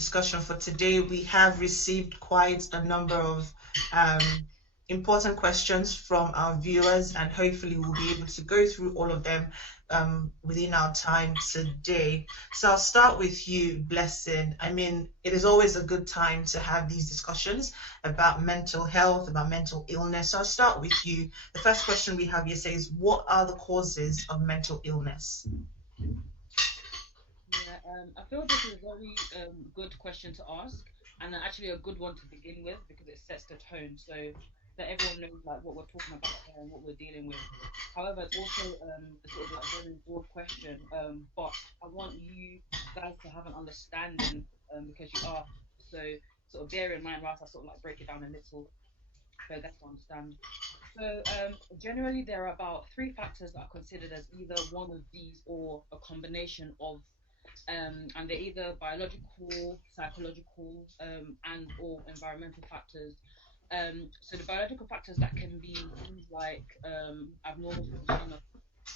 discussion for today. We have received quite a number of important questions from our viewers, and hopefully we'll be able to go through all of them within our time today. So I'll start with you, Blessing. I mean, it is always a good time to have these discussions about mental health, about mental illness. So I'll start with you. The first question we have here says, what are the causes of mental illness? Yeah, I feel this is a very good question to ask, and actually a good one to begin with because it sets the tone, so that everyone knows like what we're talking about here and what we're dealing with. However, it's also a sort of like very broad question, but I want you guys to have an understanding because you are so sort of bear in mind whilst I sort of like break it down a little so that's to understand. So generally, there are about three factors that are considered as either one of these or a combination of and they're either biological, psychological, and or environmental factors. So the biological factors that can be things like abnormal function of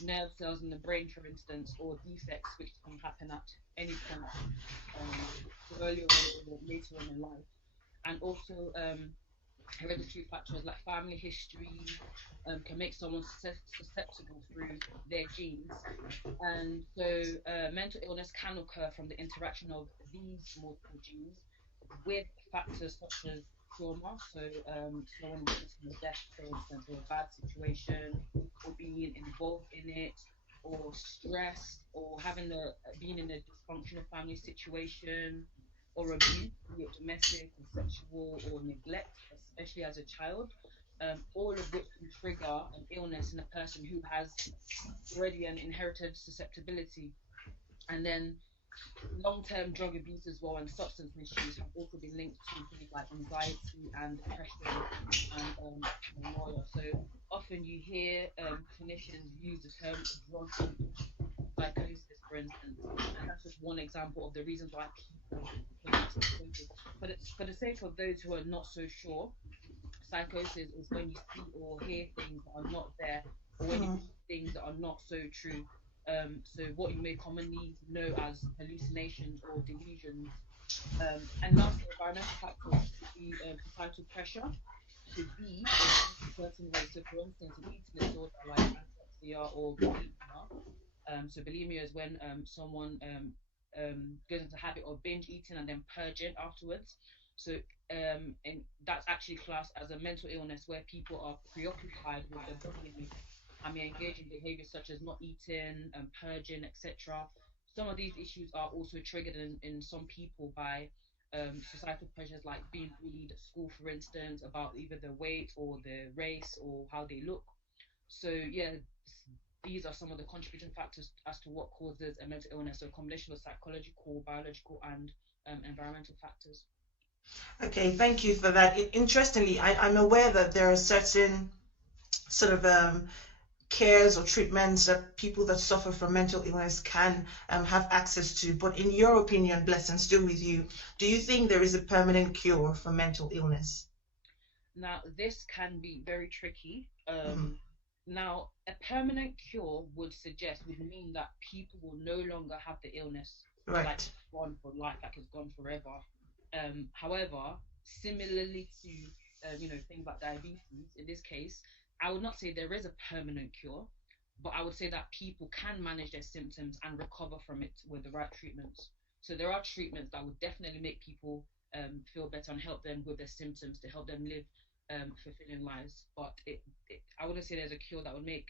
nerve cells in the brain, for instance, or defects which can happen at any point, earlier on or later on in life, and also hereditary factors like family history can make someone susceptible through their genes. And so mental illness can occur from the interaction of these multiple genes with factors such as trauma, so someone witnessing a death, for instance, or a bad situation, or being involved in it, or stress, or having a being in a dysfunctional family situation, or abuse, be it domestic or sexual, or neglect, especially as a child, all of which can trigger an illness in a person who has already an inherited susceptibility. And then long-term drug abuse as well and substance misuse have also been linked to things like anxiety and depression and paranoia. So often you hear clinicians use the term drug-induced psychosis, for instance, and that's just one example of the reasons why people develop psychosis. But it's for the sake of those who are not so sure, psychosis is when you see or hear things that are not there, or when you Hmm. believe things that are not so true. So what you may commonly know as hallucinations or delusions. And lastly, environmental factors could be societal pressure to be or behave a certain way. So, for instance, an eating disorder like anorexia or bulimia. So bulimia is when someone goes into the habit of binge eating and then purging afterwards. So and that's actually classed as a mental illness where people are preoccupied with their body image and may engage in behaviors such as not eating and purging, etc. Some of these issues are also triggered in some people by societal pressures like being bullied at school, for instance, about either their weight or their race or how they look. So yeah, these are some of the contributing factors as to what causes a mental illness. So a combination of psychological, biological, and environmental factors. Okay, thank you for that. Interestingly, I'm aware that there are certain sort of cares or treatments that people that suffer from mental illness can have access to. But in your opinion, Blessing, still with you, do you think there is a permanent cure for mental illness? Now, this can be very tricky. Mm. Now, a permanent cure would mean that people will no longer have the illness, like Right. it's gone for life, like it's gone forever. However, similarly to things like diabetes, in this case, I would not say there is a permanent cure, but I would say that people can manage their symptoms and recover from it with the right treatments. So there are treatments that would definitely make people feel better and help them with their symptoms to help them live fulfilling lives. But I wouldn't say there's a cure that would make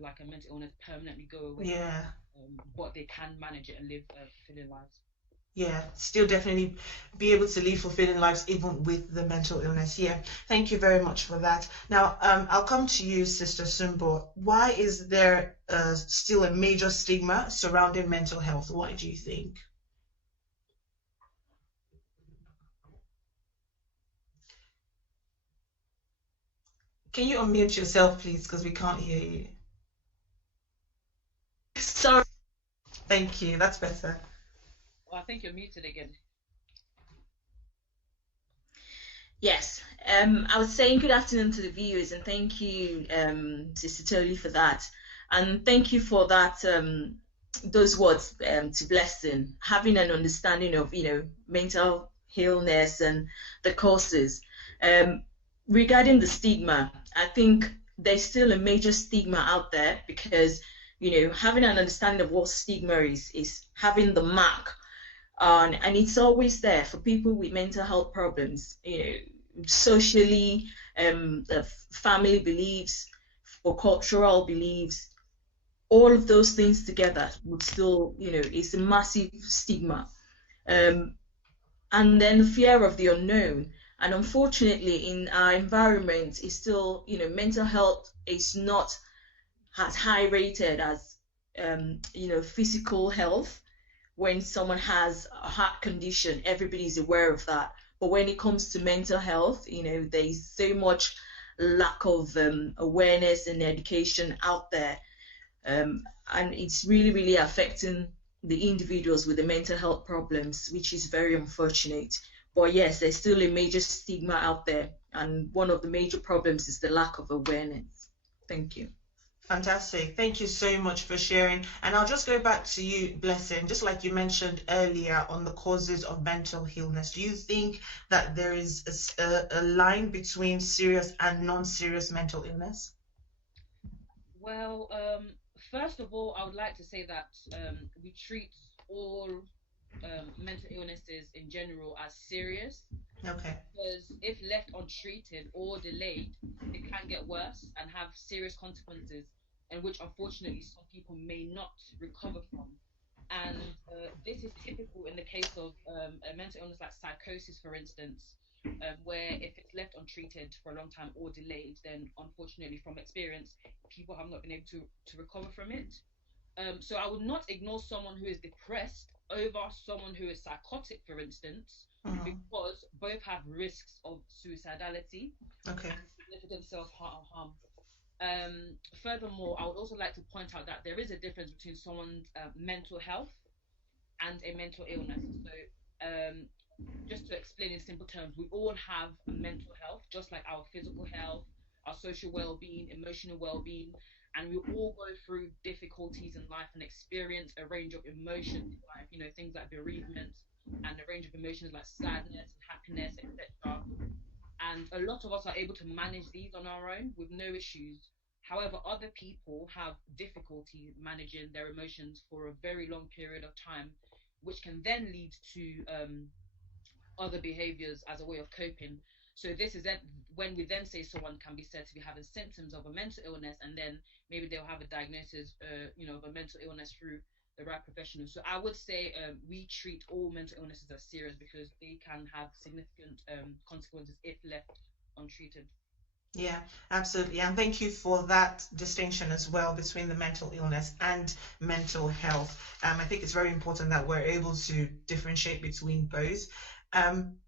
like a mental illness permanently go away. Yeah. But they can manage it and live fulfilling lives. Yeah, still definitely be able to live fulfilling lives even with the mental illness. Yeah, thank you very much for that. Now, I'll come to you, Sister Sumbo. Why is there still a major stigma surrounding mental health? Why do you think? Can you unmute yourself, please, because we can't hear you. Sorry. Thank you. That's better. Well, I think you're muted again. Yes, I was saying good afternoon to the viewers, and thank you, Sister Toli, for that. And thank you for that those words to Blessing, having an understanding of, mental illness and the causes. Um, Regarding the stigma, I think there's still a major stigma out there because, having an understanding of what stigma is having the mark on, and it's always there for people with mental health problems, socially, family beliefs, or cultural beliefs, all of those things together would still, it's a massive stigma. Um, and then the fear of the unknown. And unfortunately, in our environment, it's still, mental health is not as high rated as, physical health. When someone has a heart condition, everybody's aware of that. But when it comes to mental health, there's so much lack of awareness and education out there, and it's really, really affecting the individuals with the mental health problems, which is very unfortunate. But yes, there's still a major stigma out there, and one of the major problems is the lack of awareness. Thank you. Fantastic. Thank you so much for sharing. And I'll just go back to you, Blessing, just like you mentioned earlier on the causes of mental illness. Do you think that there is a line between serious and non-serious mental illness? Well, first of all, I would like to say that we treat all mental illnesses in general as serious, Okay. because if left untreated or delayed, it can get worse and have serious consequences, and which unfortunately some people may not recover from. And this is typical in the case of a mental illness like psychosis, for instance, where if it's left untreated for a long time or delayed, then unfortunately, from experience, people have not been able to recover from it. So I would not ignore someone who is depressed over someone who is psychotic, for instance, Mhm. because both have risks of suicidality Okay. and significant self-harm. Furthermore, I would also like to point out that there is a difference between someone's mental health and a mental illness. So, just to explain in simple terms, we all have a mental health, just like our physical health, our social well-being, emotional well-being, and we all go through difficulties in life and experience a range of emotions in life. Things like bereavement and a range of emotions like sadness and happiness, etc. And a lot of us are able to manage these on our own with no issues. However, other people have difficulty managing their emotions for a very long period of time, which can then lead to other behaviors as a way of coping. So this is then when we then say someone can be said to be having symptoms of a mental illness, and then maybe they'll have a diagnosis, of a mental illness through the right professional. So I would say we treat all mental illnesses as serious because they can have significant consequences if left untreated. Yeah, absolutely. And thank you for that distinction as well between the mental illness and mental health. I think it's very important that we're able to differentiate between both. Um,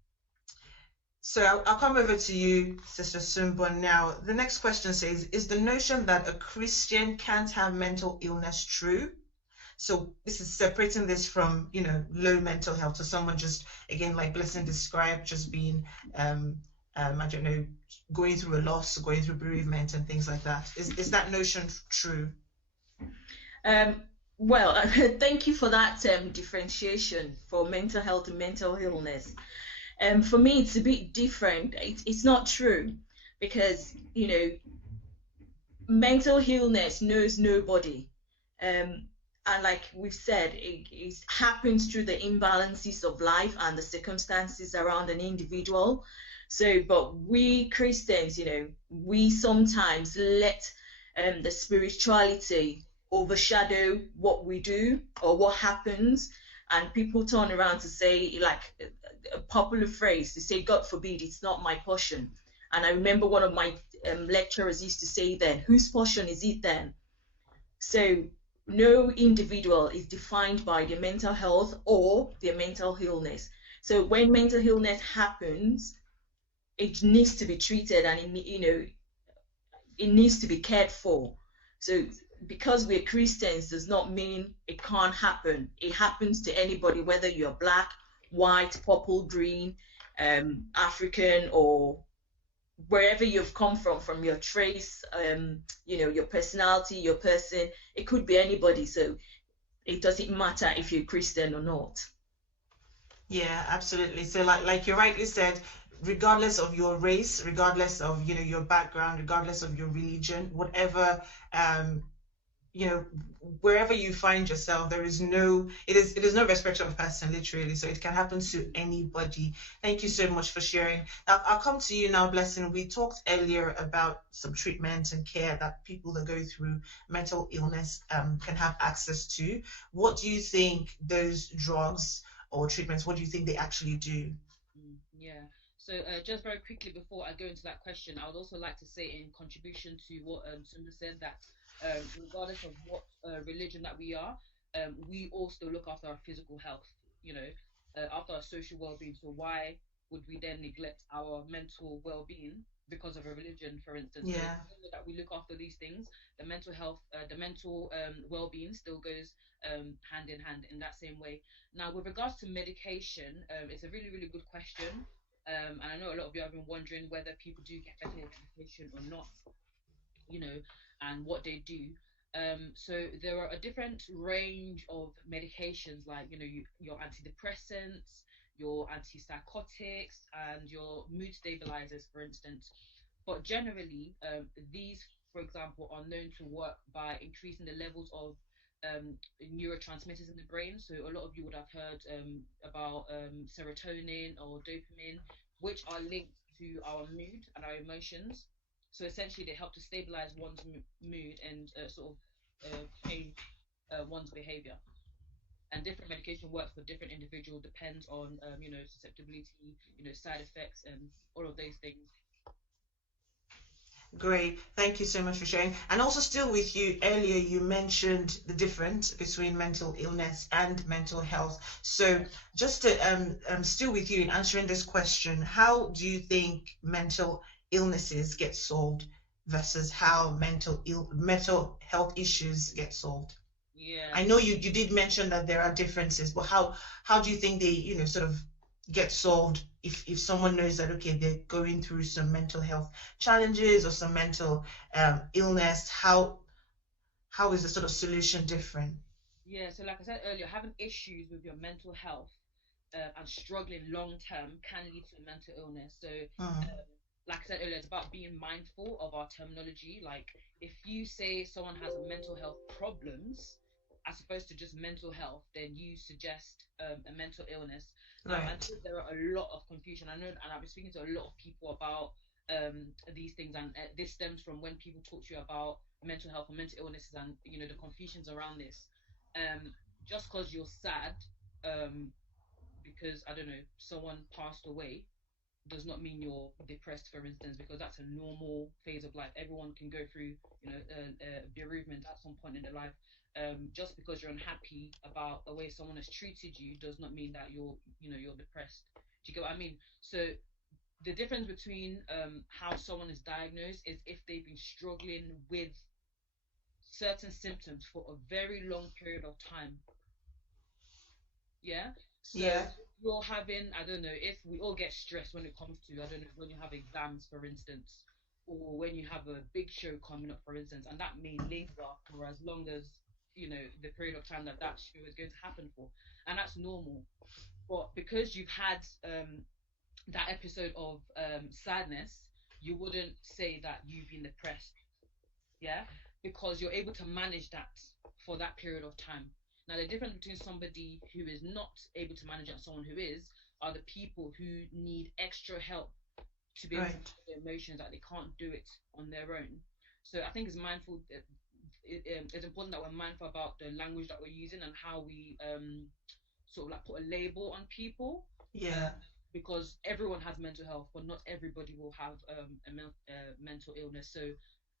so I'll come over to you, Sister Sumbon. Now, the next question says, is the notion that a Christian can't have mental illness true? So this is separating this from, low mental health. So someone just, again, like Blessing described, just being, I don't know, going through a loss, going through bereavement and things like that. Is that notion true? Um, well, thank you for that differentiation for mental health and mental illness. For me, it's a bit different. It's not true because, mental illness knows nobody. And like we've said, it happens through the imbalances of life and the circumstances around an individual. So, but we Christians, we sometimes let the spirituality overshadow what we do or what happens. And people turn around to say, like a popular phrase, they say, God forbid, it's not my portion. And I remember one of my lecturers used to say then, whose portion is it then? So no individual is defined by their mental health or their mental illness. So when mental illness happens, it needs to be treated and it needs to be cared for. So because we're Christians does not mean it can't happen. It happens to anybody, whether you're black, white, purple, green, African, or wherever you've come from your trace, your personality, your person. It could be anybody. So it doesn't matter if you're Christian or not. Yeah, absolutely. So like you rightly said, regardless of your race, regardless of, your background, regardless of your religion, whatever, um wherever you find yourself, it is no respect of person, literally. So it can happen to anybody. Thank you so much for sharing. Now I'll come to you now, Blessing. We talked earlier about some treatment and care that people that go through mental illness can have access to. What do you think those drugs or treatments, what do you think they actually do? Yeah. So just very quickly before I go into that question, I would also like to say in contribution to what Sunda said that regardless of what religion that we are, we all still look after our physical health, you know, after our social well-being. So why would we then neglect our mental well-being because of a religion, for instance? So the Yeah, way that we look after these things, the mental health, the mental well-being still goes hand in hand in that same way. Now, with regards to medication, it's a really, really good question. And I know a lot of you have been wondering whether people do get better with medication or not, you know, and what they do. So there are a different range of medications, like, your antidepressants, your antipsychotics, and your mood stabilizers, for instance. But generally, these, for example, are known to work by increasing the levels of neurotransmitters in the brain. So a lot of you would have heard about serotonin or dopamine, which are linked to our mood and our emotions. So essentially, they help to stabilize one's mood and sort of change one's behavior. And different medication works for different individuals, depends on susceptibility, side effects, and all of those things. great. Thank you so much for sharing. And also, still with you, earlier you mentioned the difference between mental illness and mental health. So, just to still with you in answering this question, how do you think mental illnesses get solved versus how mental health issues get solved? Yeah. I know you did mention that there are differences, but how do you think they, sort of get solved if someone knows that, okay, they're going through some mental health challenges or some mental illness, how is the sort of solution different? Yeah, so like I said earlier, having issues with your mental health and struggling long term can lead to mental illness. So, Mm, like I said earlier, it's about being mindful of our terminology. Like, if you say someone has a mental health problems, as opposed to just mental health, then you suggest a mental illness. Now, I right. know there are a lot of confusion. I know, and I've been speaking to a lot of people about these things, and this stems from when people talk to you about mental health and mental illnesses, and the confusions around this. um just because you're sad, um because I don't know, someone passed away, does not mean you're depressed, for instance, because that's a normal phase of life. Everyone can go through bereavement at some point in their life. Just because you're unhappy about the way someone has treated you does not mean that you're depressed. Do you get what I mean? So the difference between how someone is diagnosed is if they've been struggling with certain symptoms for a very long period of time. Yeah. So Yeah, if you're having, I don't know, if we all get stressed when it comes to, I don't know, when you have exams, for instance, or when you have a big show coming up, for instance, and that may linger for as long as, the period of time that that show is going to happen for. And that's normal. But because you've had that episode of sadness, you wouldn't say that you've been depressed, yeah, because you're able to manage that for that period of time. Now, the difference between somebody who is not able to manage it and someone who is are the people who need extra help to be able to right. manage their emotions, that they can't do it on their own. So I think it's important that we're mindful about the language that we're using and how we sort of like put a label on people, uh, Yeah, because everyone has mental health, but not everybody will have mental illness. So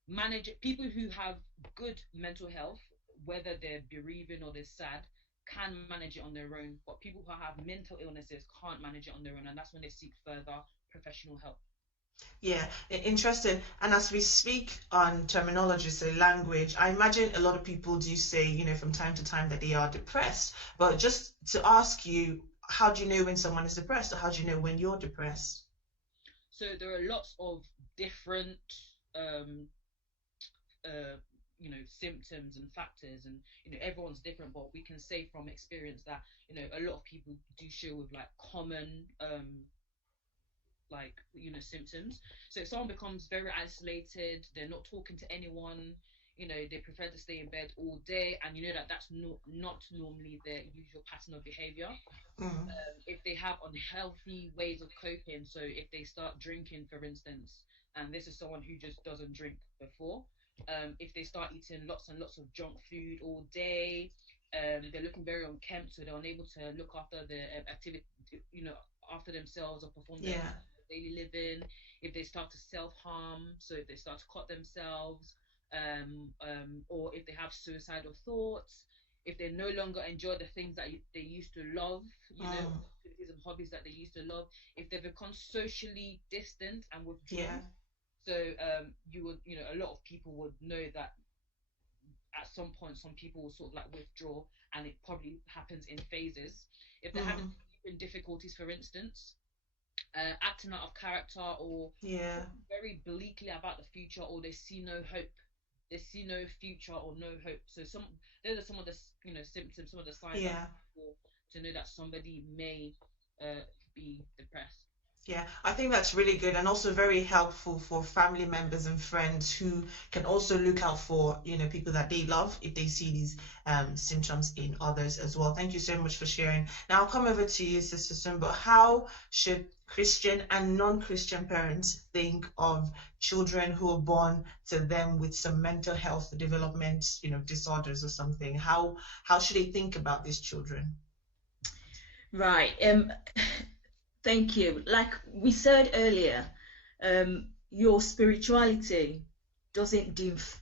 manage people who have good mental health, whether they're bereaving or they're sad, can manage it on their own. But people who have mental illnesses can't manage it on their own, and that's when they seek further professional help. yeah, interesting. And as we speak on terminology, so language, I imagine a lot of people do say, from time to time that they are depressed. But just to ask you, how do you know when someone is depressed, or how do you know when you're depressed? So there are lots of different um, uh, symptoms and factors, and everyone's different, but we can say from experience that a lot of people do show with like common symptoms. So if someone becomes very isolated, they're not talking to anyone, they prefer to stay in bed all day, and that that's not normally their usual pattern of behavior. Mm. If they have unhealthy ways of coping, so if they start drinking, for instance, and this is someone who just doesn't drink before, if they start eating lots and lots of junk food all day, they're looking very unkempt, so they're unable to look after the activity, after themselves, or perform their Yeah. daily living. If they start to self harm, so if they start to cut themselves, or if they have suicidal thoughts, if they no longer enjoy the things that they used to love, Mm. activities and hobbies that they used to love, if they become socially distant and Yeah. withdrawn. So you would, a lot of people would know that at some point, some people will sort of like withdraw, and it probably happens in phases. If they're having Mm. difficulties, for instance, acting out of character, or Yeah. very bleakly about the future, or they see no hope, they see no future or no hope. So those are some of the symptoms, some of the signs that Yeah. people to know that somebody may uh, be depressed. Yeah, I think that's really good and also very helpful for family members and friends who can also look out for, people that they love if they see these symptoms in others as well. Thank you so much for sharing. Now I'll come over to you, Sister Simba. How should Christian and non-Christian parents think of children who are born to them with some mental health development, disorders or something? How should they think about these children? Right. Thank you. Like we said earlier, your spirituality doesn't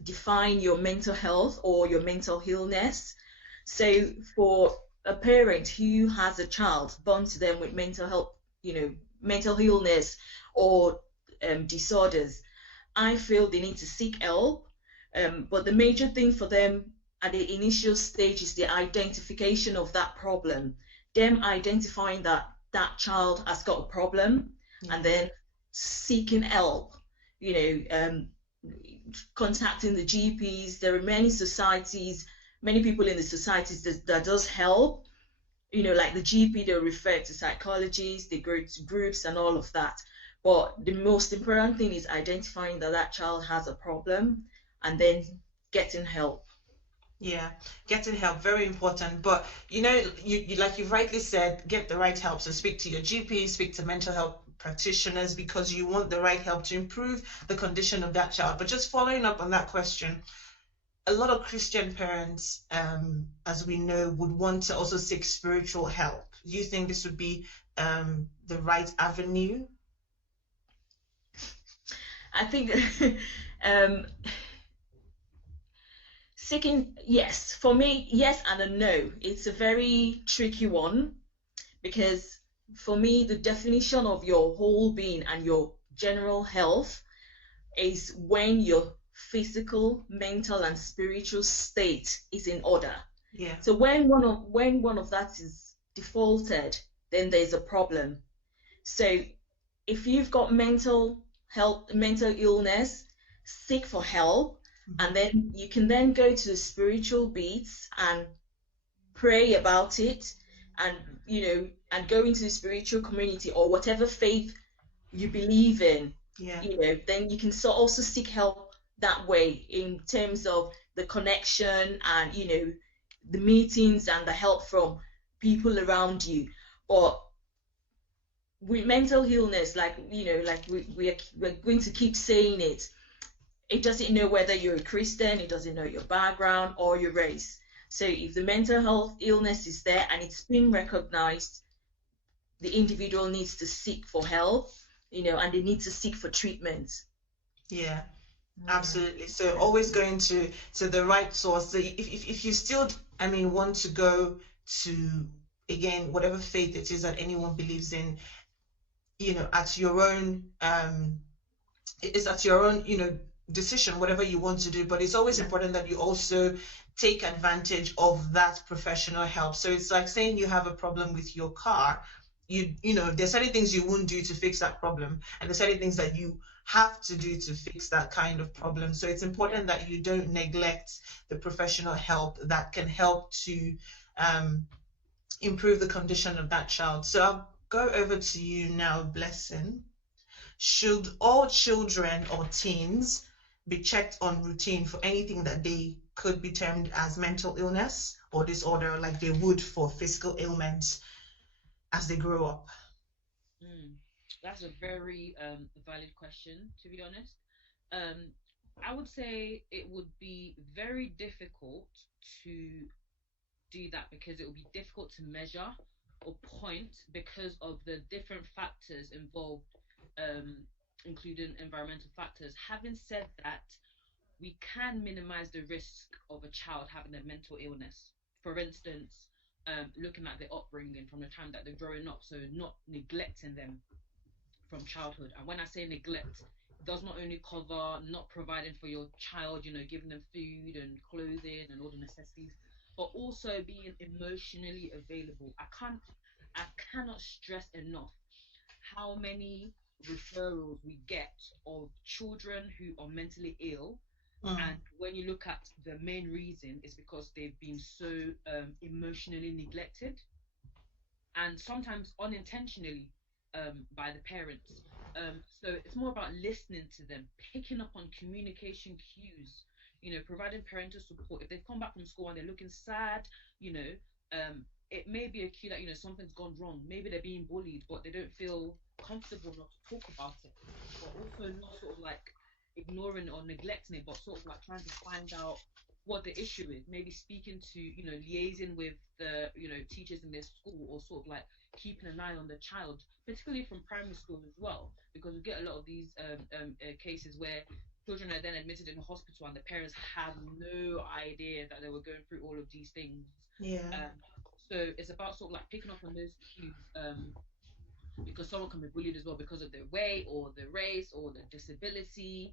define your mental health or your mental illness. So for a parent who has a child born to them with mental health, mental illness or disorders, I feel they need to seek help. But the major thing for them at the initial stage is the identification of that problem, them identifying that that child has got a problem, and then seeking help, you know, um, contacting the GPs. There are many societies, many people in the societies that does help, like the GP, they refer to psychologists, they go to groups and all of that. But the most important thing is identifying that that child has a problem and then getting help. Yeah, getting help, very important. But you like you've rightly said, get the right help. So speak to your GP, speak to mental health practitioners because you want the right help to improve the condition of that child. But just following up on that question, a lot of Christian parents, as we know, would want to also seek spiritual help. Do you think this would be the right avenue? I think um, seeking, yes, for me, yes and a no. It's a very tricky one because for me, the definition of your whole being and your general health is when your physical, mental, and spiritual state is in order. Yeah. So when one of that is defaulted, then there's a problem. So if you've got mental health, mental illness, seek for help, and then you can then go to the spiritual beats and pray about it, and and go into the spiritual community or whatever faith you believe in. Yeah. Then you can also seek help that way in terms of the connection and the meetings and the help from people around you. But with mental illness, like we're going to keep saying it, it doesn't know whether you're a Christian, it doesn't know your background or your race. So if the mental health illness is there and it's been recognized, the individual needs to seek for help, and they need to seek for treatment. Yeah. Absolutely. So always going to the right source. So if you still, want to go to, again, whatever faith it is that anyone believes in, at your own it's at your own, decision, whatever you want to do. But it's always important that you also take advantage of that professional help. So it's like saying you have a problem with your car. There's certain things you won't do to fix that problem, and there's certain things that you have to do to fix that kind of problem. So it's important that you don't neglect the professional help that can help to improve the condition of that child. So I'll go over to you now, Blessing. Should all children or teens be checked on routine for anything that they could be termed as mental illness or disorder, like they would for physical ailments as they grow up? Mm, that's a very valid question, to be honest. Um, I would say it would be very difficult to do that because it would be difficult to measure or point because of the different factors involved, um, including environmental factors. Having said that, we can minimize the risk of a child having a mental illness. For instance, looking at their upbringing from the time that they're growing up, so not neglecting them from childhood. And when I say neglect, it does not only cover not providing for your child, giving them food and clothing and all the necessities, but also being emotionally available. I cannot stress enough how many referrals we get of children who are mentally ill. And Mm, when you look at the main reason, is because they've been so emotionally neglected and sometimes unintentionally by the parents. So it's more about listening to them, picking up on communication cues, providing parental support. If they've come back from school and they're looking sad, you know, it may be a cue that, something's gone wrong. Maybe they're being bullied, but they don't feel comfortable not to talk about it. But also not sort of like ignoring or neglecting it, but sort of like trying to find out what the issue is, maybe speaking to, liaising with the, teachers in their school, or sort of like keeping an eye on the child, particularly from primary school as well, because we get a lot of these cases where children are then admitted in the hospital and the parents have no idea that they were going through all of these things. yeah, Um, so it's about sort of like picking up on those cues, because someone can be bullied as well because of their weight or their race or their disability.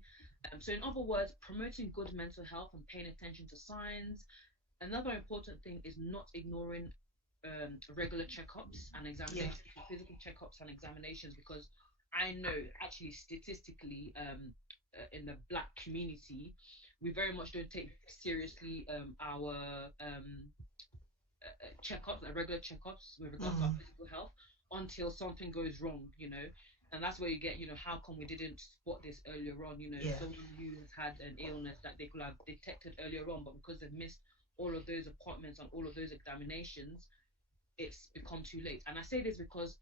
So, in other words, promoting good mental health and paying attention to signs. Another important thing is not ignoring regular checkups and yeah. examinations, physical checkups and examinations, because I know actually statistically in the black community, we very much don't take seriously our checkups, like regular checkups with regards to our Mm, physical health until something goes wrong. And that's where you get, how come we didn't spot this earlier on? yeah, Someone who has had an illness that they could have detected earlier on, but because they've missed all of those appointments and all of those examinations, it's become too late. And I say this because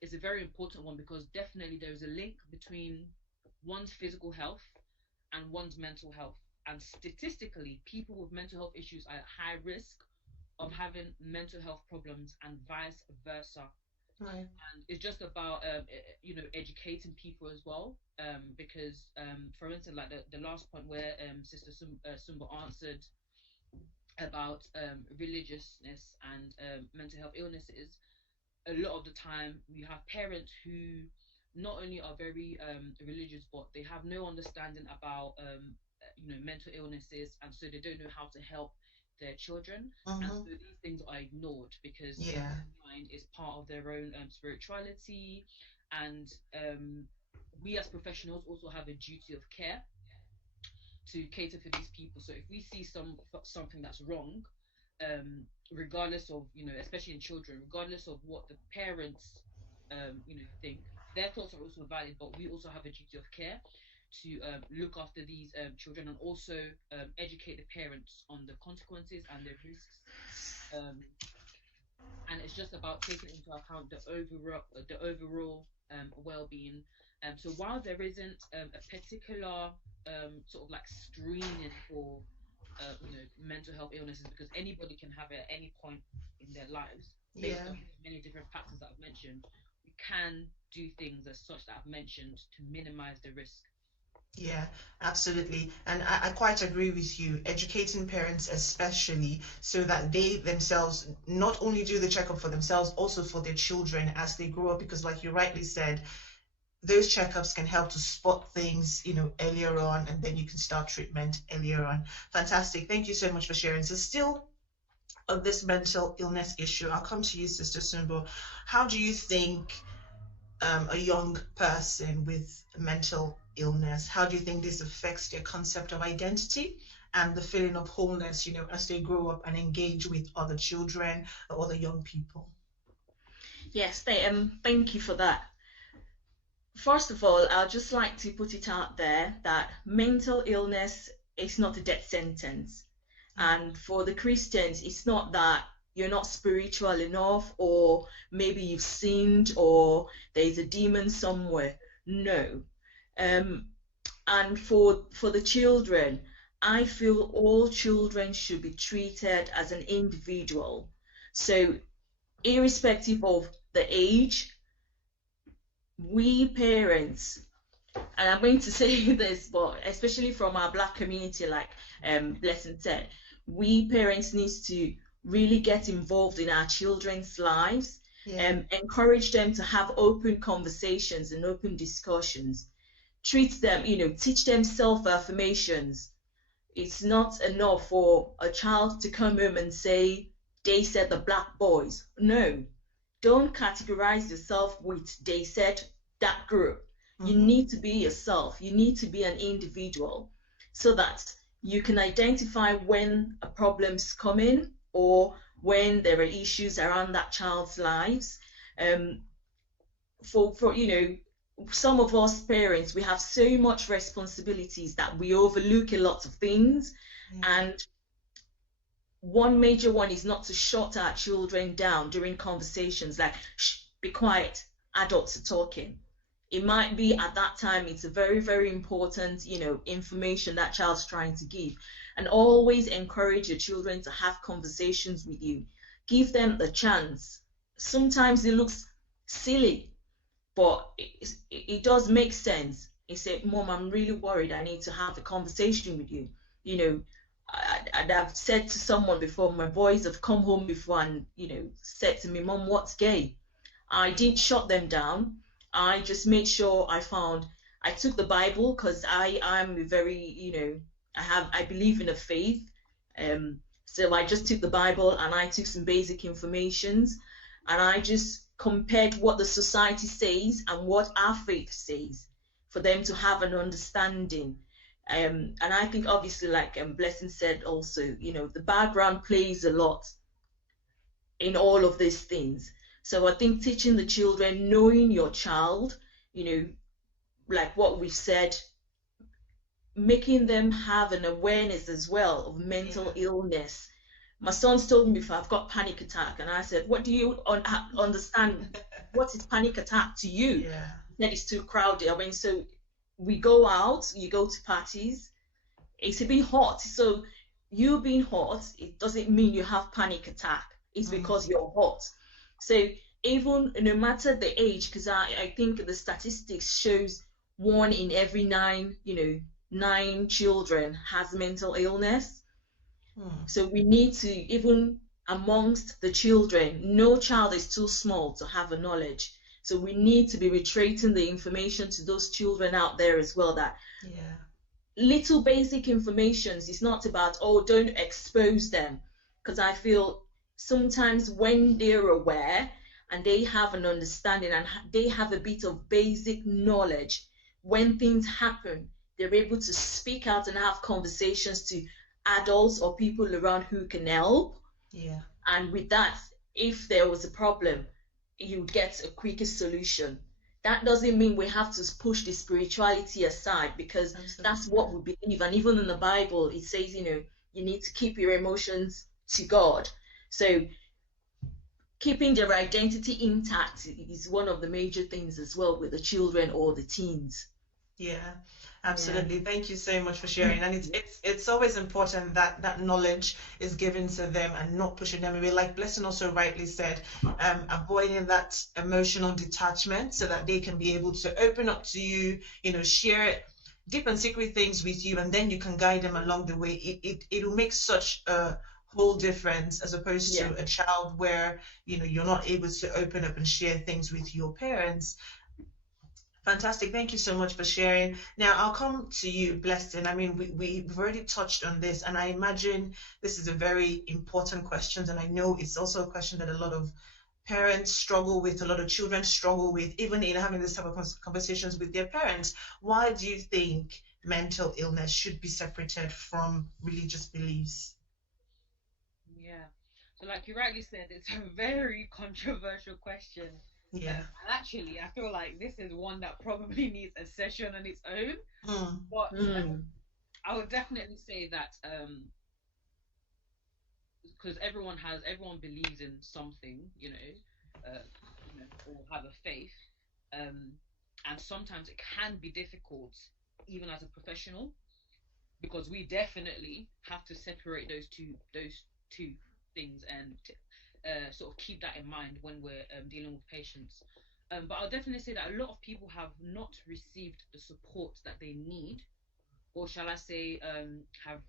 it's a very important one, because definitely there is a link between one's physical health and one's mental health. And statistically, people with mental health issues are at high risk of having mental health problems and vice versa. right. And it's just about educating people as well, because for instance, like the last point where Sister Sumba answered about religiousness and mental health illnesses, a lot of the time you have parents who not only are very religious, but they have no understanding about mental illnesses, and so they don't know how to help their children, and Mm-hmm. so these things are ignored because in Yeah, their mind is part of their own spirituality. And we as professionals also have a duty of care to cater for these people. So if we see something that's wrong, regardless of, especially in children, regardless of what the parents think, their thoughts are also valid, but we also have a duty of care to look after these children, and also educate the parents on the consequences and the risks. um, and it's just about taking into account the overall well-being. So while there isn't a particular sort of like screening for mental health illnesses, because anybody can have it at any point in their lives based yeah. on many different factors that I've mentioned, we can do things as such that I've mentioned to minimize the risk. Yeah, absolutely. And I quite agree with you. Educating parents, especially, so that they themselves not only do the checkup for themselves, also for their children as they grow up. Because, like you rightly said, those checkups can help to spot things, earlier on, and then you can start treatment earlier on. Fantastic. Thank you so much for sharing. So, still on this mental illness issue, I'll come to you, Sister Sumbo. How do you think a young person with mental illness, how do you think this affects their concept of identity and the feeling of wholeness, as they grow up and engage with other children or other young people? Yes, thank you for that. First of all, I'd just like to put it out there that mental illness is not a death sentence. And for the Christians, it's not that you're not spiritual enough, or maybe you've sinned, or there's a demon somewhere. No. Um, and for the children, I feel all children should be treated as an individual. So irrespective of the age, we parents, and I'm going to say this, but especially from our Black community, like Blessing said, we parents need to really get involved in our children's lives and encourage them to have open conversations and open discussions. Treat them, teach them self-affirmations. It's not enough for a child to come home and say, they said the black boys. No, don't categorize yourself with they said that group. You need to be yourself. You need to be an individual so that you can identify when a problem's coming or when there are issues around that child's lives. For some of us parents, we have so much responsibilities that we overlook a lot of things. And one major one is not to shut our children down during conversations, like, shh, be quiet, adults are talking. It might be at that time it's a very, very important, information that child's trying to give. And always encourage your children to have conversations with you. Give them the chance. Sometimes it looks silly, but it does make sense. He said, Mom, I'm really worried. I need to have a conversation with you. I've said to someone before, my boys have come home before and, said to me, Mom, what's gay? I didn't shut them down. I just made sure I took the Bible, because I'm a very, I believe in a faith. So I just took the Bible and I took some basic informations and I just compared what the society says and what our faith says for them to have an understanding. And I think obviously, like Blessing said also, the background plays a lot in all of these things. So I think teaching the children, knowing your child, like what we've said, making them have an awareness as well of mental illness. My son's told me before, I've got panic attack, and I said, what do you understand? What is panic attack to you? Yeah. He said it's too crowded. I mean, so we go out, you go to parties, it's a bit hot. So you being hot, it doesn't mean you have panic attack. It's because you're hot. So even no matter the age, because I think the statistics shows 1 in every 9, 9 children has mental illness. So we need to, even amongst the children, no child is too small to have a knowledge. So we need to be reiterating the information to those children out there as well, that little basic informations is not about, oh, don't expose them. Because I feel sometimes when they're aware and they have an understanding and they have a bit of basic knowledge, when things happen, they're able to speak out and have conversations to adults or people around who can help. Yeah. And with that, if there was a problem, you would get a quicker solution. That doesn't mean we have to push the spirituality aside, because that's what we believe. And even in the Bible, it says, you need to keep your emotions to God. So keeping their identity intact is one of the major things as well with the children or the teens. Yeah, absolutely. Thank you so much for sharing. And it's always important that that knowledge is given to them and not pushing them away. Like Blessing also rightly said, avoiding that emotional detachment so that they can be able to open up to you, share deep and secret things with you, and then you can guide them along the way. It'll make such a whole difference as opposed to a child where you're not able to open up and share things with your parents. Fantastic. Thank you so much for sharing. Now I'll come to you, Blessing. I mean, we've already touched on this, and I imagine this is a very important question, and I know it's also a question that a lot of parents struggle with, a lot of children struggle with, even in having this type of conversations with their parents. Why do you think mental illness should be separated from religious beliefs? Yeah. So, like you rightly said, it's a very controversial question. Yeah. And actually, I feel like this is one that probably needs a session on its own. Mm. But Mm. I would definitely say that because everyone believes in something, or have a faith, um, and sometimes it can be difficult, even as a professional, because we definitely have to separate those two things and sort of keep that in mind when we're dealing with patients. But I'll definitely say that a lot of people have not received the support that they need, or shall I say, have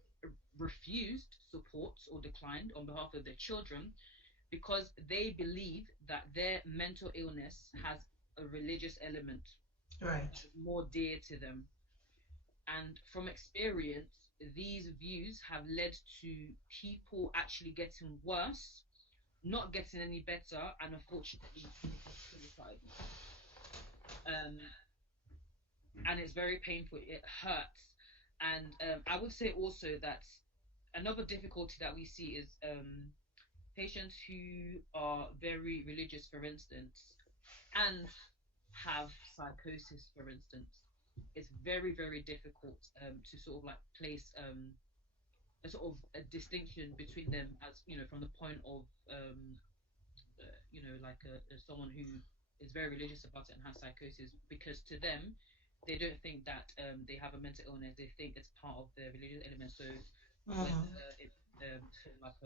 refused support or declined on behalf of their children because they believe that their mental illness has a religious element that Right. is more dear to them. And from experience, these views have led to people actually getting worse, not getting any better, and unfortunately committing suicide. Um, and it's very painful. It hurts. And I would say also that another difficulty that we see is patients who are very religious, for instance, and have psychosis, for instance. It's very, very difficult to sort of like place a sort of a distinction between them, as from the point of like someone who is very religious about it and has psychosis, because to them they don't think that they have a mental illness. They think it's part of the religious element. So whether Mm-hmm. it's sort of like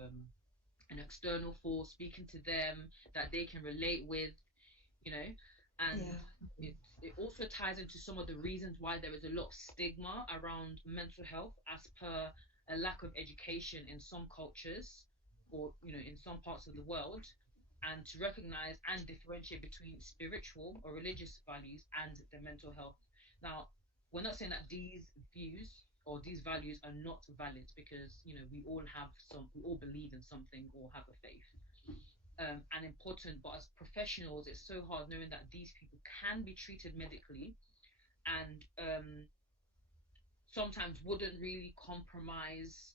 an external force speaking to them that they can relate with, you know, Yeah. and it also ties into some of the reasons why there is a lot of stigma around mental health, as per a lack of education in some cultures, or in some parts of the world, and to recognize and differentiate between spiritual or religious values and the mental health. Now, we're not saying that these views or these values are not valid, because we all believe in something or have a faith, and important. But as professionals, it's so hard knowing that these people can be treated medically, and sometimes wouldn't really compromise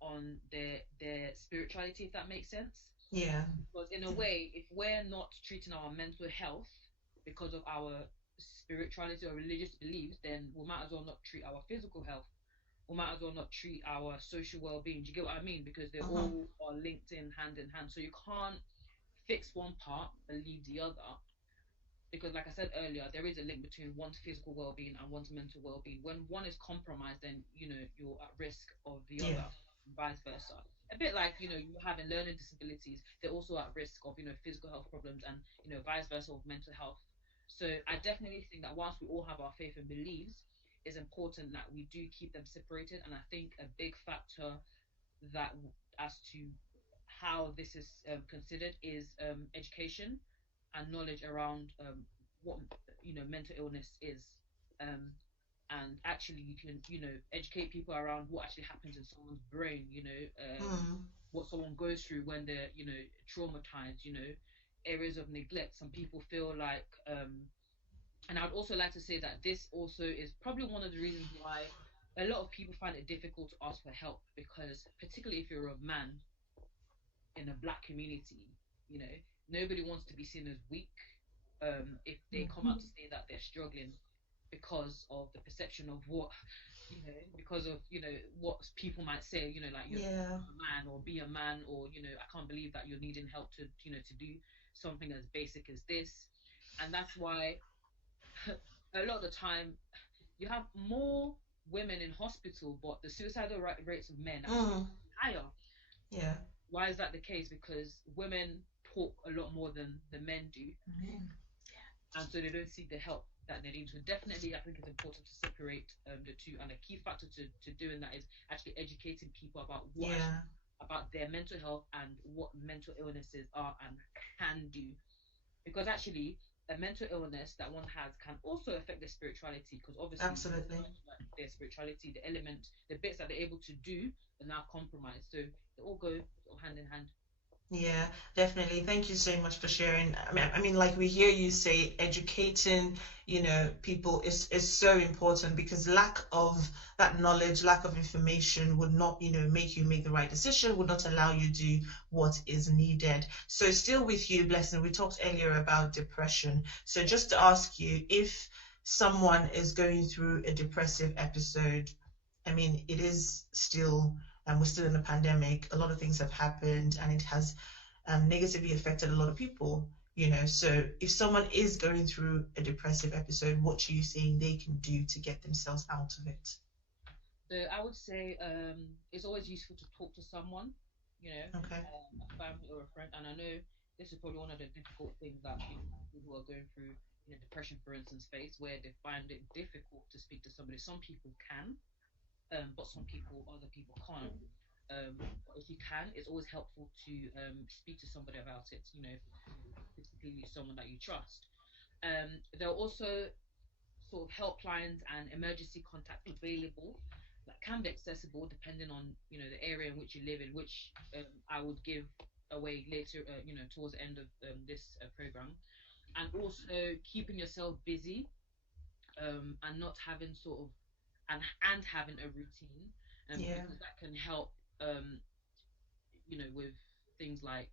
on their spirituality, if that makes sense. Yeah. Because in a way, if we're not treating our mental health because of our spirituality or religious beliefs, then we might as well not treat our physical health. We might as well not treat our social well-being. Do you get what I mean? Because they Mm-hmm. all are linked in hand in hand. So you can't fix one part and leave the other, because like I said earlier, there is a link between one's physical well-being and one's mental well-being. When one is compromised, then you're at risk of the Yeah. other, and vice versa. A bit like you having learning disabilities, they're also at risk of physical health problems, and vice versa of mental health. So I definitely think that whilst we all have our faith and beliefs, it's important that we do keep them separated. And I think a big factor that as to how this is considered is education and knowledge around what mental illness is, um, and actually you can educate people around what actually happens in someone's brain, Mm. what someone goes through when they're traumatized, areas of neglect. Some people feel like and I'd also like to say that this also is probably one of the reasons why a lot of people find it difficult to ask for help, because particularly if you're a man in a black community, you know, nobody wants to be seen as weak if they come out to Mm. say that they're struggling, because of the perception of what, because of, what people might say, like you're Yeah. a man, or be a man, or, I can't believe that you're needing help to, to do something as basic as this. And that's why a lot of the time you have more women in hospital, but the suicidal rates of men actually Mm. higher. Yeah. Why is that the case? Because women talk a lot more than the men do, Mm. and so they don't seek the help that they need. So definitely, I think it's important to separate the two. And a key factor to doing that is actually educating people about what actually Yeah. about their mental health and what mental illnesses are and can do. Because actually, a mental illness that one has can also affect their spirituality. Because obviously, Absolutely. their spirituality, the element, the bits that they're able to do, are now compromised. So they all go sort of hand in hand. Yeah, definitely. Thank you so much for sharing. I mean, like we hear you say, educating, people is so important because lack of that knowledge, lack of information would not, make you make the right decision, would not allow you to do what is needed. So still with you, Blessing, we talked earlier about depression. So just to ask you, if someone is going through a depressive episode, I mean, it is still, and we're still in a pandemic. A lot of things have happened, and it has negatively affected a lot of people. So if someone is going through a depressive episode, what are you saying they can do to get themselves out of it? So I would say it's always useful to talk to someone, Okay. a family or a friend. And I know this is probably one of the difficult things that people who are going through depression, for instance, face, where they find it difficult to speak to somebody. Some people can, but other people can't. But if you can, it's always helpful to speak to somebody about it. Particularly someone that you trust. There are also sort of helplines and emergency contacts available that can be accessible depending on the area in which you live in, which I would give away later, towards the end of this program. And also keeping yourself busy, and not having sort of and having a routine, Yeah. because that can help, with things like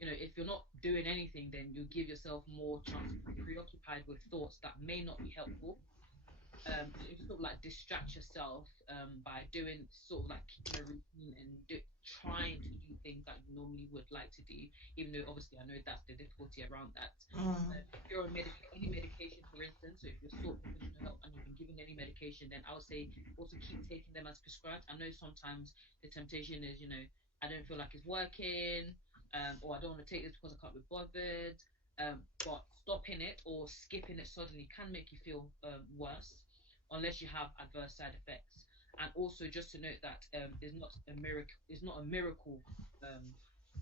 if you're not doing anything, then you give yourself more chance to be preoccupied with thoughts that may not be helpful. So if you sort of like distract yourself by doing sort of like keeping a routine and trying to do things that you normally would like to do, even though obviously I know that's the difficulty around that. Mm, If you're on any medication, for instance, so if you're sought professional help and you've been given any medication, then I would say also keep taking them as prescribed. I know sometimes the temptation is, I don't feel like it's working, or I don't want to take this because I can't be bothered. But stopping it or skipping it suddenly can make you feel worse unless you have adverse side effects. And also, just to note that it's not a miracle um,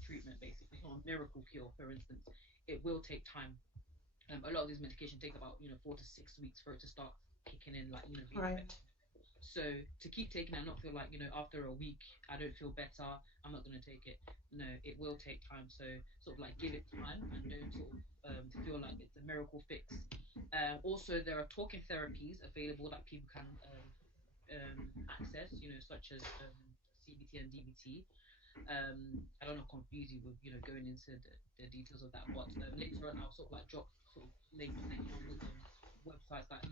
treatment. Basically, it's not a miracle cure. For instance, it will take time. A lot of these medication take about 4 to 6 weeks for it to start kicking in, like being right. effective. So to keep taking it and not feel like after a week I don't feel better, I'm not going to take it. No, it will take time. So sort of like give it time and don't sort of feel like it's a miracle fix. Also, there are talking therapies available that people can access, such as CBT and DBT. I don't want to confuse you with going into the details of that, but later on I'll sort of like drop sort of links on websites that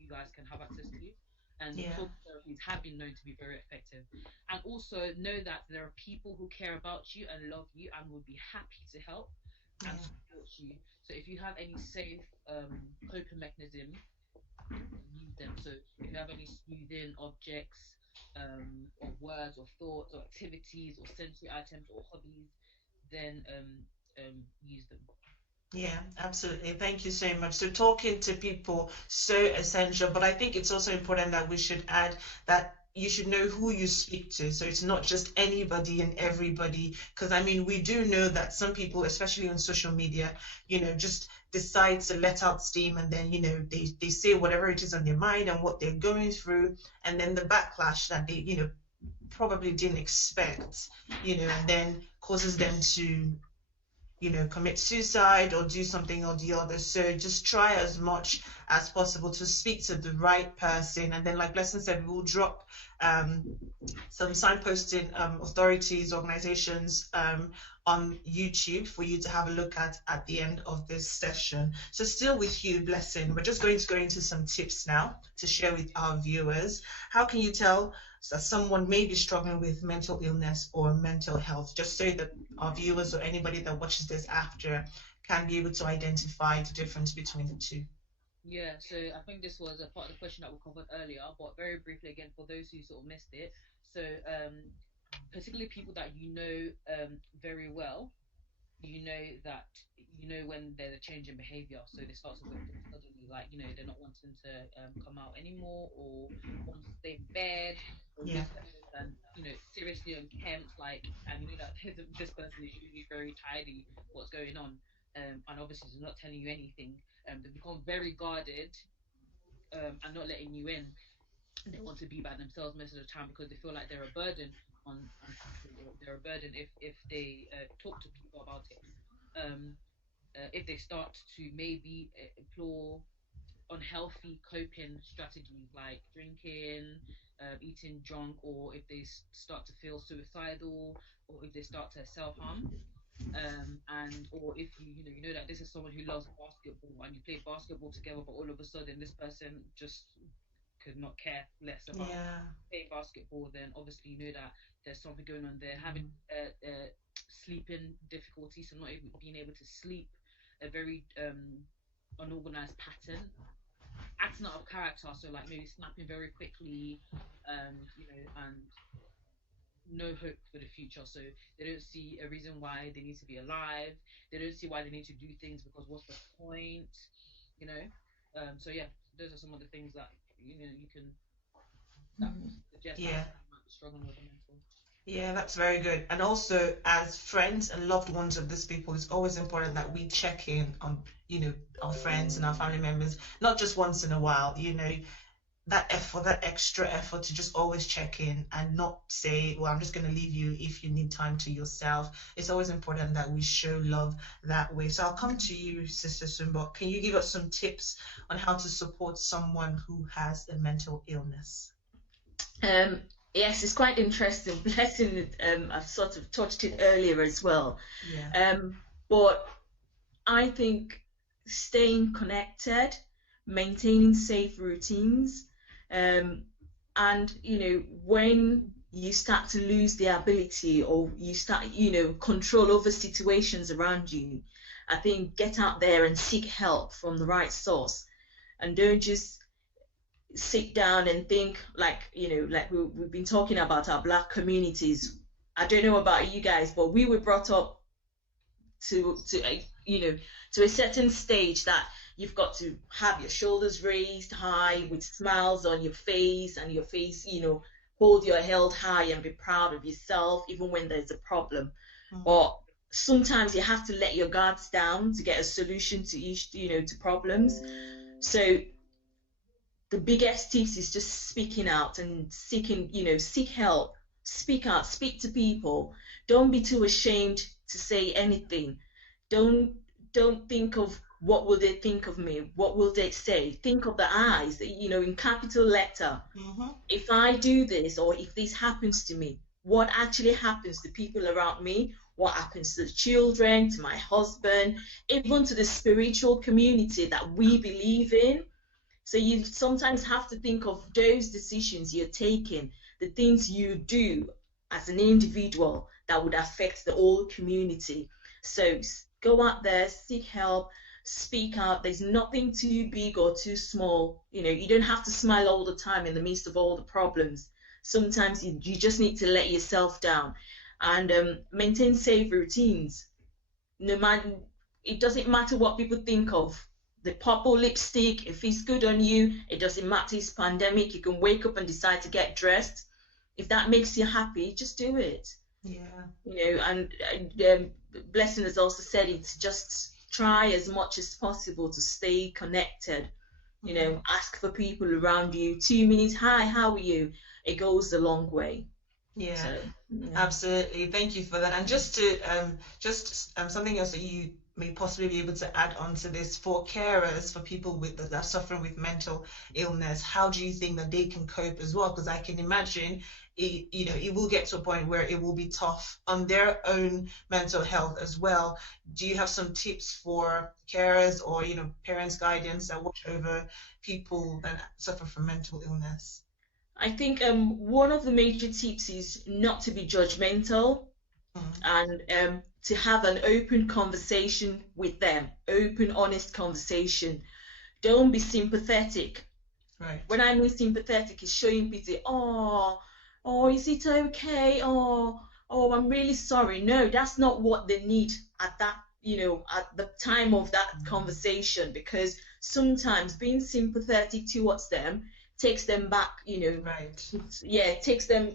you guys can have access to. And Yeah. talk therapies have been known to be very effective. And also know that there are people who care about you and love you and would be happy to help and Yeah. support you. So if you have any safe coping mechanism, use them. So if you have any soothing objects, or words, or thoughts, or activities, or sensory items, or hobbies, then use them. Yeah, absolutely. Thank you so much. So talking to people, so essential, but I think it's also important that we should add that you should know who you speak to. So it's not just anybody and everybody, because I mean, we do know that some people, especially on social media, just decide to let out steam and then, they say whatever it is on their mind and what they're going through, and then the backlash that they, probably didn't expect, and then causes them to commit suicide or do something or the other. So just try as much as possible to speak to the right person. And then, like Blessing said, we'll drop some signposting authorities, organizations on YouTube for you to have a look at the end of this session. So still with you, Blessing, we're just going to go into some tips now to share with our viewers. How can you tell that someone may be struggling with mental illness or mental health, just so that our viewers or anybody that watches this after can be able to identify the difference between the two? Yeah, so I think this was a part of the question that we covered earlier, but very briefly again for those who sort of missed it. So, particularly people that very well, that when there's a change in behavior. So they start to wake up suddenly, like they're not wanting to come out anymore, or want to stay in bed, or Yeah. this person and seriously unkempt, like, and that this person is usually very tidy. What's going on? And obviously they're not telling you anything. They become very guarded, and not letting you in. They want to be by themselves most of the time because they feel like they're a burden. on people, or they're a burden if they talk to people about it. Um, if they start to maybe explore unhealthy coping strategies like drinking, eating junk, or if they start to feel suicidal, or if they start to self harm, and or if you know that this is someone who loves basketball and you play basketball together, but all of a sudden this person just could not care less about Yeah. playing basketball, then obviously you know that there's something going on there. Having sleeping difficulties, so not being able to sleep, a very unorganized pattern, acting out of character, so like maybe snapping very quickly, and no hope for the future. So they don't see a reason why they need to be alive. They don't see why they need to do things because what's the point? You know. So yeah, those are some of the things that you can that suggest that Yeah. someone might be struggling with a mental. Yeah, that's very good. And also, as friends and loved ones of these people, it's always important that we check in on, our friends and our family members, not just once in a while, that effort, that extra effort to just always check in and not say, well, I'm just going to leave you if you need time to yourself. It's always important that we show love that way. So I'll come to you, Sister Sumbo. Can you give us some tips on how to support someone who has a mental illness? Um, yes, it's quite interesting. Blessing, I've sort of touched it earlier as well. Yeah. But I think staying connected, maintaining safe routines, and when you start to lose the ability or you start, control over situations around you, I think get out there and seek help from the right source, and don't just sit down and think like like we've been talking about our Black communities. I don't know about you guys, but we were brought up to a certain stage that you've got to have your shoulders raised high with smiles on your face, and your face, hold your head high and be proud of yourself even when there's a problem. Mm. But sometimes you have to let your guards down to get a solution to each, to problems. So the biggest tips is just speaking out and seeking, seek help, speak out, speak to people. Don't be too ashamed to say anything. Don't don't think of what will they think of me, what will they say. Think of the eyes, in capital letter. Mm-hmm. If I do this or if this happens to me, what actually happens to people around me? What happens to the children, to my husband, even to the spiritual community that we believe in? So you sometimes have to think of those decisions you're taking, the things you do as an individual that would affect the whole community. So go out there, seek help, speak out. There's nothing too big or too small. You don't have to smile all the time in the midst of all the problems. Sometimes you just need to let yourself down and maintain safe routines. No matter, it doesn't matter what people think of the purple lipstick. If it's good on you, it doesn't matter. It's pandemic. You can wake up and decide to get dressed. If that makes you happy, just do it. Yeah. And Blessing has also said it's just try as much as possible to stay connected. Ask for people around you. 2 minutes, hi, how are you? It goes a long way. Yeah. So, yeah. Absolutely. Thank you for that. And just something else that you may possibly be able to add on to this for carers, for people that are suffering with mental illness, how do you think that they can cope as well? Because I can imagine it will get to a point where it will be tough on their own mental health as well. Do you have some tips for carers or, parents guidance that watch over people that suffer from mental illness? I think one of the major tips is not to be judgmental and to have an open conversation with them, open, honest conversation. Don't be sympathetic. Right. When I mean sympathetic, is showing pity. Oh, is it okay? Oh, I'm really sorry. No, that's not what they need at that, at the time of that conversation, because sometimes being sympathetic towards them takes them back, Right. yeah, takes them,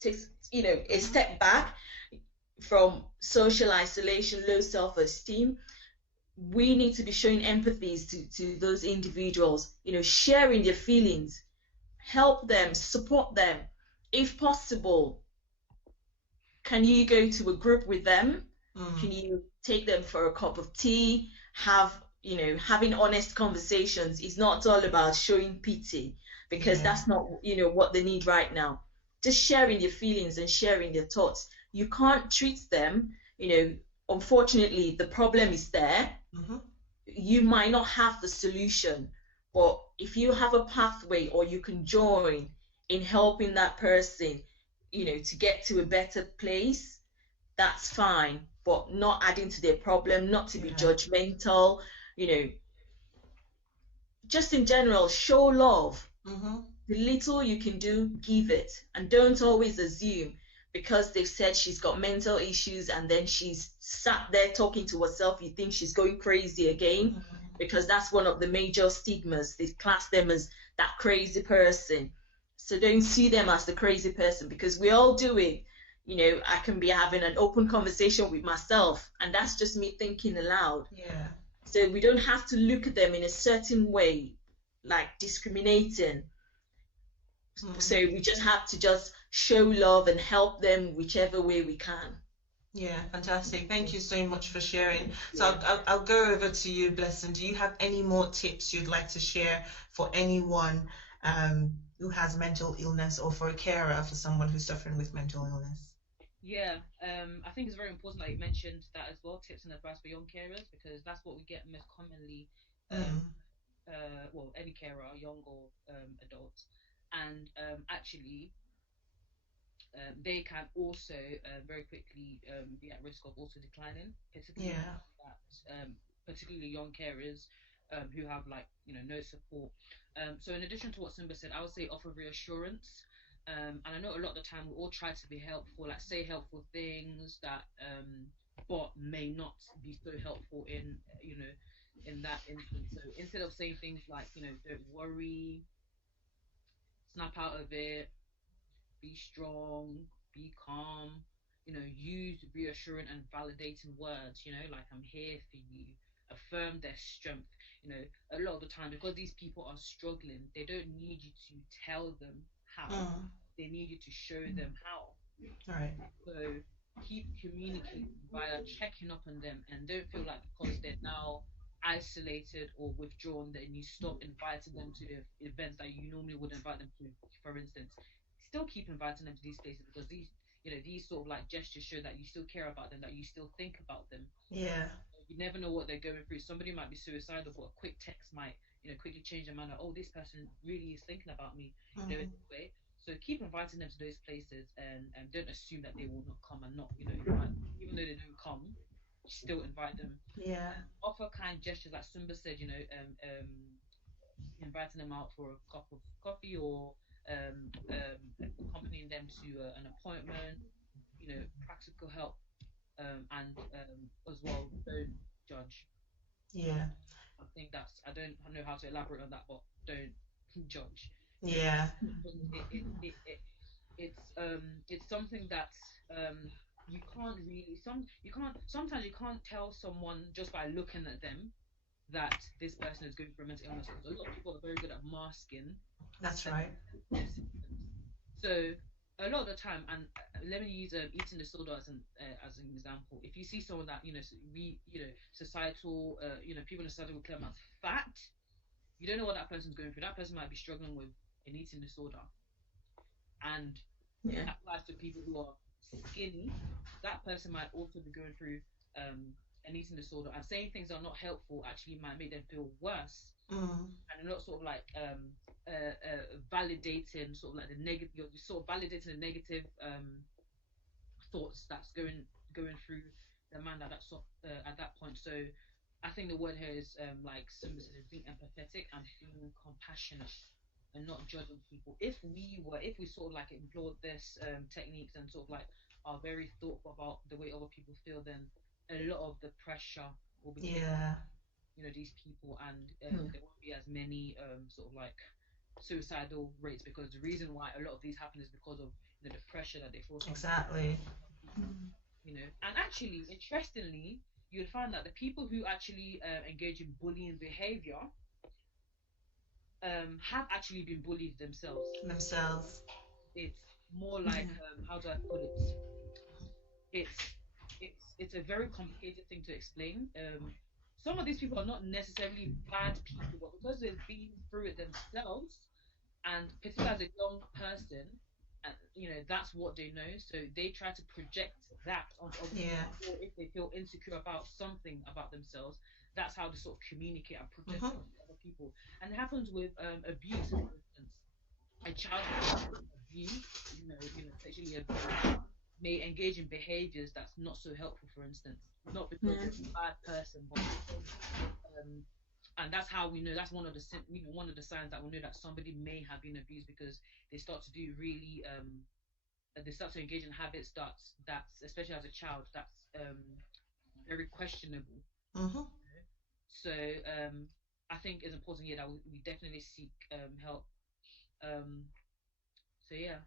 takes, a step back from social isolation, low self-esteem. We need to be showing empathies to those individuals, sharing their feelings, help them, support them. If possible, Can you go to a group with them? Can Mm. you take them for a cup of tea? Having honest conversations is not all about showing pity because Yeah. that's not, what they need right now. Just sharing your feelings and sharing your thoughts. You can't treat them, unfortunately, the problem is there. Mm-hmm. You might not have the solution, but if you have a pathway or you can join in helping that person, to get to a better place, that's fine, but not adding to their problem, not to be Yeah. judgmental, you know, just in general, show love. Mm-hmm. The little you can do, give it. And don't always assume because they've said she's got mental issues and then she's sat there talking to herself, you think she's going crazy again. Mm-hmm. Because that's one of the major stigmas. They class them as that crazy person. So don't see them as the crazy person because we all do it. I can be having an open conversation with myself, and that's just me thinking aloud. Yeah. So we don't have to look at them in a certain way, like discriminating. So Mm. we just have to just show love and help them whichever way we can. Yeah, fantastic. Thank you so much for sharing. So Yeah. I'll go over to you, Blessing. Do you have any more tips you'd like to share for anyone who has mental illness or for a carer for someone who's suffering with mental illness? Yeah, I think it's very important that you mentioned that as well, tips and advice for young carers, because that's what we get most commonly, um, Mm. well, any carer, young or adult. And actually, they can also very quickly be at risk of also declining, particularly Yeah. particularly young carers who have like no support. So in addition to what Simba said, I would say offer reassurance. And I know a lot of the time we all try to be helpful, like say helpful things that but may not be so helpful in in that instance. So instead of saying things like don't worry, snap out of it, be strong, be calm, use reassuring and validating words, like I'm here for you, affirm their strength. A lot of the time, because these people are struggling, they don't need you to tell them how, Mm. they need you to show them how. All right. So keep communicating via checking up on them and don't feel like because they're now isolated or withdrawn that you stop inviting them to the events that you normally would invite them to, for instance. Still keep inviting them to these places because these sort of like gestures show that you still care about them, that you still think about them. Yeah. You never know what they're going through. Somebody might be suicidal, but a quick text might, quickly change their mind. Like, oh, this person really is thinking about me, in Mm. this way. So keep inviting them to those places and don't assume that they will not come and not, invite them. Even though they don't come, still invite them. Yeah. Offer kind gestures, like Sumba said, inviting them out for a cup of coffee or accompanying them to an appointment, practical help, and as well, don't judge. Yeah. I think I don't know how to elaborate on that, but don't judge. Because Yeah. it's something that you can't really you can't sometimes you can't tell someone just by looking at them that this person is going through a mental illness because a lot of people are very good at masking That's um, right. their symptoms. So a lot of the time, and let me use eating disorder as an example. If you see someone that societal people in society will claim as fat, you don't know what that person's going through. That person might be struggling with an eating disorder, and Yeah. applies to people who are skinny. That person might also be going through an eating disorder, and saying things that are not helpful actually might make them feel worse, Mm. and not sort of like validating sort of like the negative. You're sort of validating the negative thoughts that's going through the man at that point. So I think the word here is like Simba said, is being empathetic and being compassionate and not judging people. If we sort of like employed this techniques and sort of like are very thoughtful about the way other people feel, then a lot of the pressure will be taken, Yeah. these people, and Hmm. there won't be as many sort of like suicidal rates because the reason why a lot of these happen is because of the pressure that they feel from Exactly. people, and actually interestingly you'll find that the people who actually engage in bullying behavior have actually been bullied themselves. Themselves. It's more like how do I put it? it's it's a very complicated thing to explain. Some of these people are not necessarily bad people, but because they've been through it themselves, and particularly as a young person, and that's what they know, so they try to project that onto other Yeah. people, or if they feel insecure about something about themselves, that's how they sort of communicate and project Mm-hmm. onto other people. And it happens with abuse, for instance. A child who has been abused, sexually abused, may engage in behaviors that's not so helpful, for instance, not because they're a bad person, but because um, and that's how we know, that's one of the one of the signs that we know that somebody may have been abused, because they start to do really they start to engage in habits that's especially as a child, that's very questionable. Mm-hmm. So I think it's important here that we definitely seek help. um so yeah.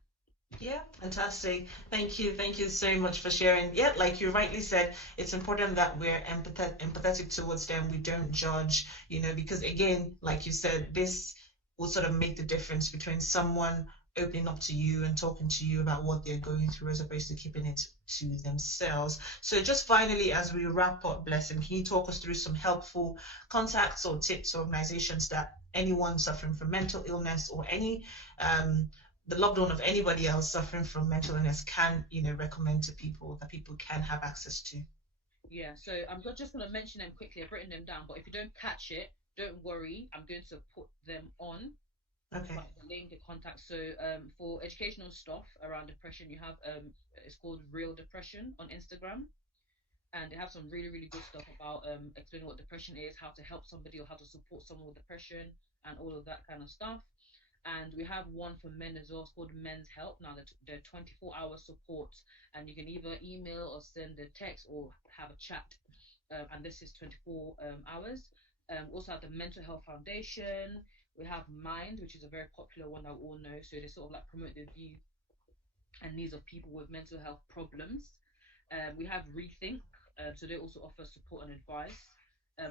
Yeah, fantastic. Thank you. Thank you so much for sharing. Yeah, like you rightly said, it's important that we're empathetic towards them. We don't judge, because again, like you said, this will sort of make the difference between someone opening up to you and talking to you about what they're going through as opposed to keeping it to themselves. So just finally, as we wrap up, Blessing, can you talk us through some helpful contacts or tips or organizations that anyone suffering from mental illness or any the loved one of anybody else suffering from mental illness can, recommend to people that people can have access to? Yeah, so I'm just going to mention them quickly. I've written them down, but if you don't catch it, don't worry. I'm going to put them on, Okay. like the link, the contact. So for educational stuff around depression, you have it's called Real Depression on Instagram, and they have some really really good stuff about explaining what depression is, how to help somebody, or how to support someone with depression, and all of that kind of stuff. And we have one for men as well. It's called Men's Help. Now they're 24-hour support, and you can either email or send a text or have a chat. And this is 24 hours. Also have the Mental Health Foundation. We have Mind, which is a very popular one that we all know. So they sort of like promote the view and needs of people with mental health problems. We have Rethink, so they also offer support and advice.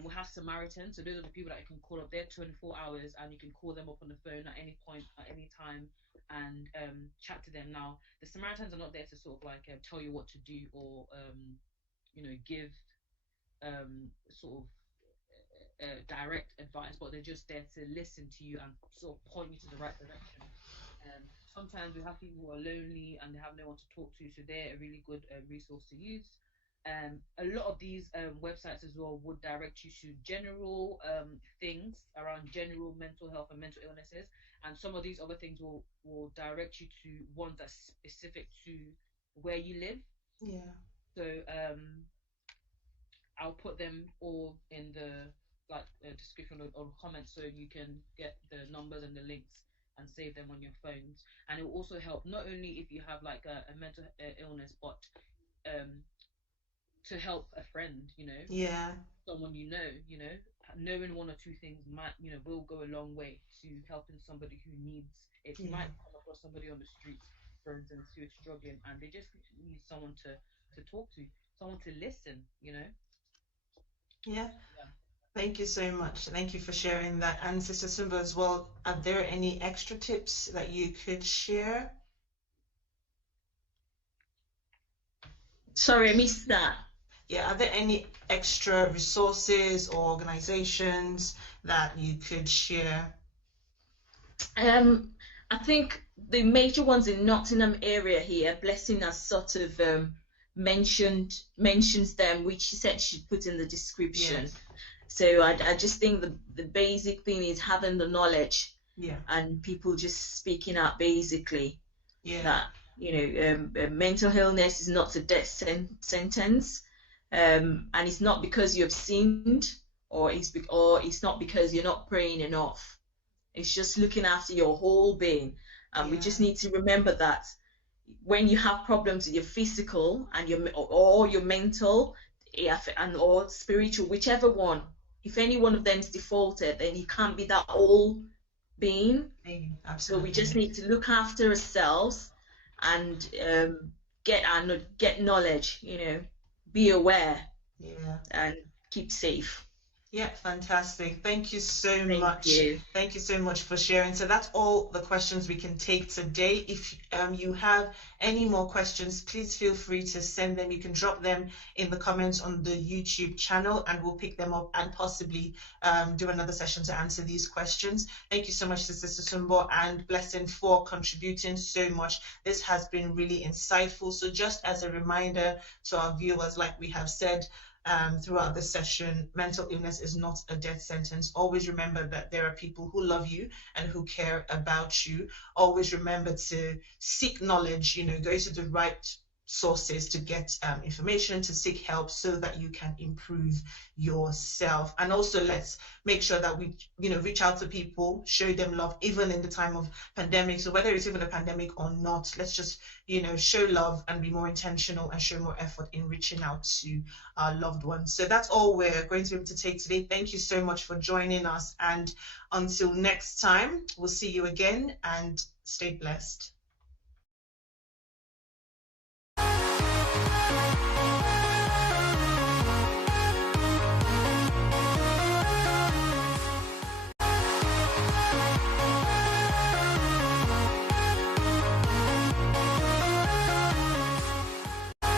We have Samaritan, so those are the people that you can call up. They're 24 hours, and you can call them up on the phone at any point, at any time, and chat to them. Now, the Samaritans are not there to sort of like tell you what to do, or give sort of direct advice, but they're just there to listen to you and sort of point you to the right direction. Sometimes we have people who are lonely and they have no one to talk to, so they're a really good resource to use. A lot of these websites as well would direct you to general things around general mental health and mental illnesses, and some of these other things will direct you to ones that's specific to where you live. Yeah. So I'll put them all in the like description or comments, so you can get the numbers and the links and save them on your phones. And it will also help not only if you have like a mental illness, but um, to help a friend, Yeah. someone knowing one or two things might will go a long way to helping somebody who needs it. You Yeah. might come across somebody on the street, for instance, who is struggling, and they just need someone to talk to, someone to listen. Yeah. Yeah. Thank you so much. Thank you for sharing that. And Sister Simba as well, are there any extra tips that you could share? Sorry, I missed that. Yeah, are there any extra resources or organizations that you could share? Um, I think the major ones in Nottingham area here, Blessing has sort of mentions them, which she said she'd put in the description. Yes. So I just think the basic thing is having the knowledge Yeah. and people just speaking out basically Yeah. that mental illness is not a death sentence, and it's not because you have sinned, or it's not because you're not praying enough. It's just looking after your whole being. And we Yeah. just need to remember that when you have problems with your physical and your mental, and or spiritual, whichever one, if any one of them is defaulted, then you can't be that whole being. So we just Absolutely. need to look after ourselves and get knowledge, be aware Yeah. and keep safe. Yeah, fantastic. Thank you so Thank much. you. Thank you so much for sharing. So that's all the questions we can take today. If you have any more questions, please feel free to send them. You can drop them in the comments on the YouTube channel and we'll pick them up and possibly do another session to answer these questions. Thank you so much to Sister Sumbo and Blessing for contributing so much. This has been really insightful. So just as a reminder to our viewers, like we have said, throughout the session, mental illness is not a death sentence. Always remember that there are people who love you and who care about you. Always remember to seek knowledge, go to the right sources to get information, to seek help so that you can improve yourself. And also let's make sure that we, reach out to people, show them love, even in the time of pandemic. So whether it's even a pandemic or not, let's just, show love and be more intentional and show more effort in reaching out to our loved ones. So that's all we're going to be able to take today. Thank you so much for joining us. And until next time, we'll see you again and stay blessed.